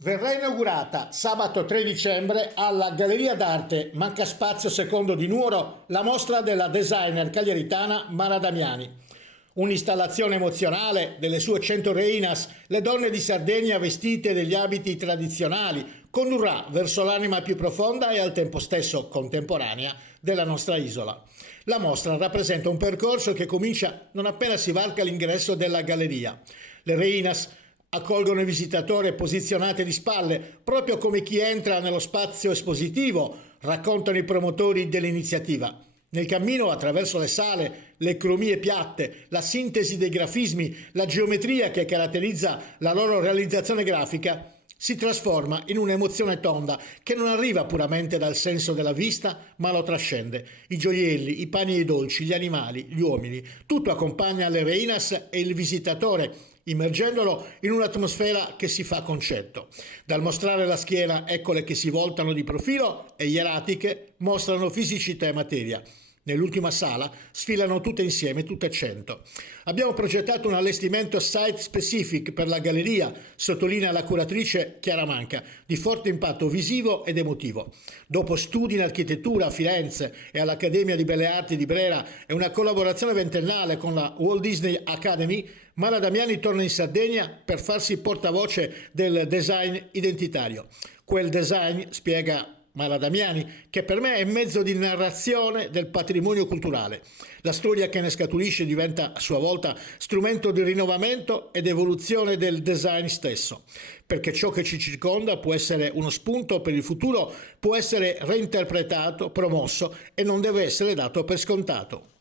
Verrà inaugurata sabato 3 dicembre alla Galleria d'Arte Manca Spazio Secondo di Nuoro la mostra della designer cagliaritana Mara Damiani. Un'installazione emozionale delle sue 100 reinas, le donne di Sardegna vestite degli abiti tradizionali, condurrà verso l'anima più profonda e al tempo stesso contemporanea della nostra isola. La mostra rappresenta un percorso che comincia non appena si varca l'ingresso della galleria. Le reinas accolgono i visitatori posizionate di spalle, proprio come chi entra nello spazio espositivo, raccontano i promotori dell'iniziativa. Nel cammino attraverso le sale, le cromie piatte, la sintesi dei grafismi, la geometria che caratterizza la loro realizzazione grafica, si trasforma in un'emozione tonda che non arriva puramente dal senso della vista, ma lo trascende. I gioielli, i pani e i dolci, gli animali, gli uomini, tutto accompagna le reinas e il visitatore, immergendolo in un'atmosfera che si fa concetto. Dal mostrare la schiena, eccole che si voltano di profilo e ieratiche mostrano fisicità e materia. Nell'ultima sala sfilano tutte insieme, tutte 100. Abbiamo progettato un allestimento site specific per la galleria, sottolinea la curatrice Chiara Manca, di forte impatto visivo ed emotivo. Dopo studi in architettura a Firenze e all'Accademia di Belle Arti di Brera e una collaborazione ventennale con la Walt Disney Academy, Mara Damiani torna in Sardegna per farsi portavoce del design identitario. Quel design, spiega Mara Damiani, che per me è mezzo di narrazione del patrimonio culturale. La storia che ne scaturisce diventa a sua volta strumento di rinnovamento ed evoluzione del design stesso, perché ciò che ci circonda può essere uno spunto per il futuro, può essere reinterpretato, promosso e non deve essere dato per scontato.